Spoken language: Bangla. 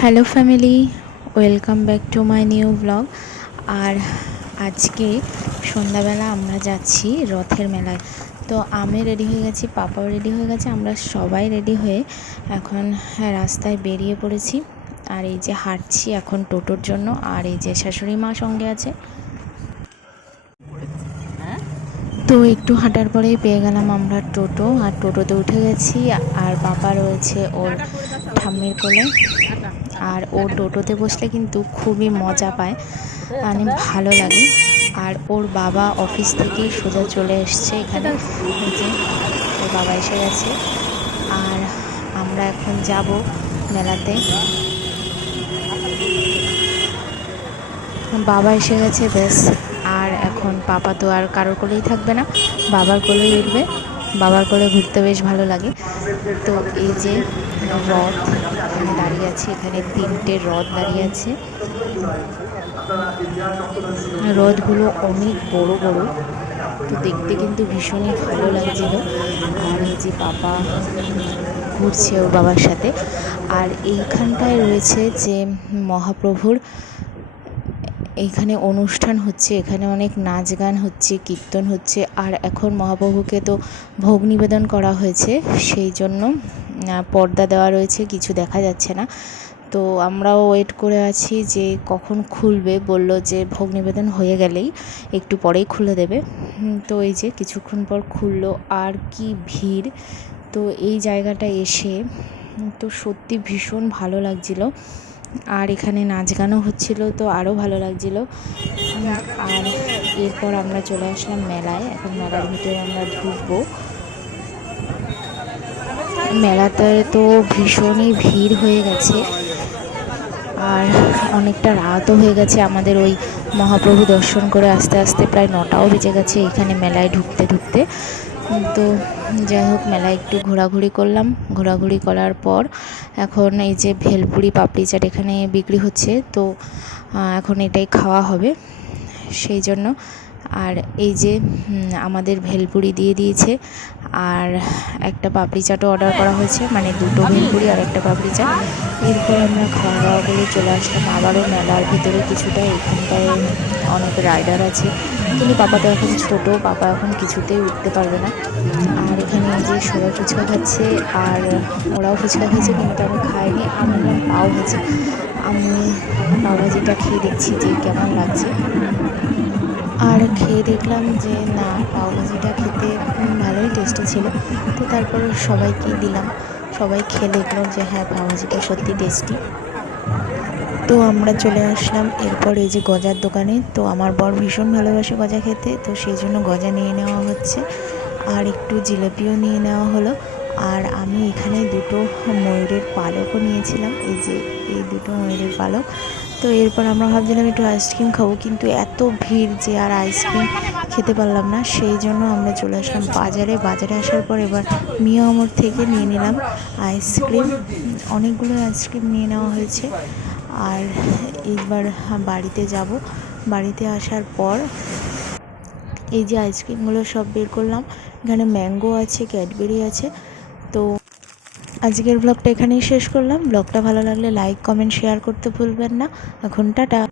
Hello family, welcome back to my new blog. আর আজকে সন্ধ্যাবেলা আমরা যাচ্ছি রথের মেলায়। তো আমি রেডি হয়ে গেছি, পাপাও রেডি হয়ে গেছে, আমরা সবাই রেডি হয়ে এখন রাস্তায় বেরিয়ে পড়েছি। আর এই যে হাঁটছি এখন টোটোর জন্য, আর এই যে শাশুড়ি মা সঙ্গে আছে। তো একটু হাঁটার পরেই পেয়ে গেলাম আমরা টোটো, আর টোটোতে উঠে গেছি, আর বাবা রয়েছে ওর ঠাম্মির কোলে। আর ও টোটোতে বসলে কিন্তু খুবই মজা পায় মানে ভালো লাগে। আর ওর বাবা অফিস থেকেই সোজা চলে এসছে এখানে যে ওর বাবা এসে গেছে। আর আমরা এখন যাব মেলাতে। বাবা এসে গেছে বেশ আর এখন পাপা তো আর কারোর কোলেই থাকবে না, বাবার কোলেই উঠবে। বাবার কোলে ঘুরতে বেশ ভালো লাগে। তো এই যে রথ দাঁড়িয়ে আছে, এখানে তিনটে রথ দাঁড়িয়ে আছে। রথগুলো অনেক বড় বড়, তো দেখতে কিন্তু ভীষণই ভালো লাগছিল। আর এই যে বাবা ঘুরছে ওর বাবার সাথে। আর এইখানটায় রয়েছে যে মহাপ্রভুর এইখানে অনুষ্ঠান হচ্ছে, এখানে অনেক নাচ গান হচ্ছে, কীর্তন হচ্ছে, আর এখন মহাপ্রভুকে তো ভোগ নিবেদন করা হয়েছে, সেই জন্য পর্দা দেওয়া রয়েছে, কিছু দেখা যাচ্ছে না। তো আমরাও ওয়েট করে আছি যে কখন খুলবে, বলল যে ভোগ নিবেদন হয়ে গেলেই একটু পরেই খুলে দেবে। তো এই যে কিছুক্ষণ পর খুললো, আর কি ভিড়। তো এই জায়গাটা এসে, তো সত্যি ভীষণ ভালো লাগছিল। আর এখানে নাচ গানও হচ্ছিল, তো আরও ভালো লাগছিল। আর এরপর আমরা চলে আসলাম মেলায়, এখন মেলার ভিতরে আমরা ঢুকবো। মেলাতে তো ভীষণই ভিড় হয়ে গেছে, আর অনেকটা রাতও হয়ে গেছে। আমাদের ওই মহাপ্রভু দর্শন করে আস্তে আস্তে প্রায় নটাও বেজে গেছে এখানে মেলায় ঢুকতে ঢুকতে। তো যাই হোক, মেলায় একটু ঘোরাঘুরি করলাম। ঘোরাঘুরি করার পর এখন এই যে ভেলপুরি পাপড়ি চাট এখানে বিক্রি হচ্ছে, তো এখন এটাই খাওয়া হবে। সেই জন্য আর এই যে আমাদের ভেলপুরি দিয়ে দিয়েছে, আর একটা পাপড়ি চাটও অর্ডার করা হয়েছে মানে দুটো ভেলপুরি আর একটা পাপড়ি চাট। এরপর আমরা খাওয়া দাওয়া করে চলে আসলাম। আবারও মেলার ভিতরে কিছুটা এখানটায় অনেক রাইডার আছে। কিন্তু পাপা তো এখন ছোটো পাপা এখন কিছুতেই উঠতে পারবে না। আর এখানে যে সবাই ফুচকা খাচ্ছে, আর ওরাও ফুচকা খেয়েছে কিন্তু আমি খাইনি আমি পাও ভাজি। আমি পাও ভাজিটা খেয়ে দেখছি যে কেমন লাগছে। আর খেয়ে দেখলাম যে না, পাও ভাজিটা খেতে ভালোই টেস্টি ছিল। তো তারপর সবাইকে দিলাম। সবাই খেয়ে দেখল যে হ্যাঁ পাও ভাজিটা সত্যি টেস্টি তো আমরা চলে আসলাম। এরপর এই যে গজার দোকানে, তো আমার বর ভীষণ ভালোবাসে গজা খেতে, তো সেই জন্য গজা নিয়ে নেওয়া হচ্ছে। আর একটু জিলাপিও নিয়ে নেওয়া হলো। আর আমি এখানে দুটো ময়ূরের পালকও নিয়েছিলাম। এই যে এই দুটো ময়ূরের পালক। তো এরপর আমরা ভাবছিলাম একটু আইসক্রিম খাব, কিন্তু এত ভিড় যে আর আইসক্রিম খেতে পারলাম না। সেই জন্য আমরা চলে আসলাম বাজারে। বাজারে আসার পর এবার মিয়া আমর থেকে নিয়ে নিলাম আইসক্রিম। অনেকগুলো আইসক্রিম নিয়ে নেওয়া হয়েছে। আর এইবার বাড়িতে যাব। বাড়িতে আসার পর এই যে আইসক্রিমগুলো সব বের করলাম। এখানে ম্যাঙ্গো আছে, ক্যাডবেরি আছে। তো আজকের ব্লগটা এখানেই শেষ করলাম। ব্লগটা ভালো লাগলে লাইক, কমেন্ট, শেয়ার করতে ভুলবেন না। এখন টাটা।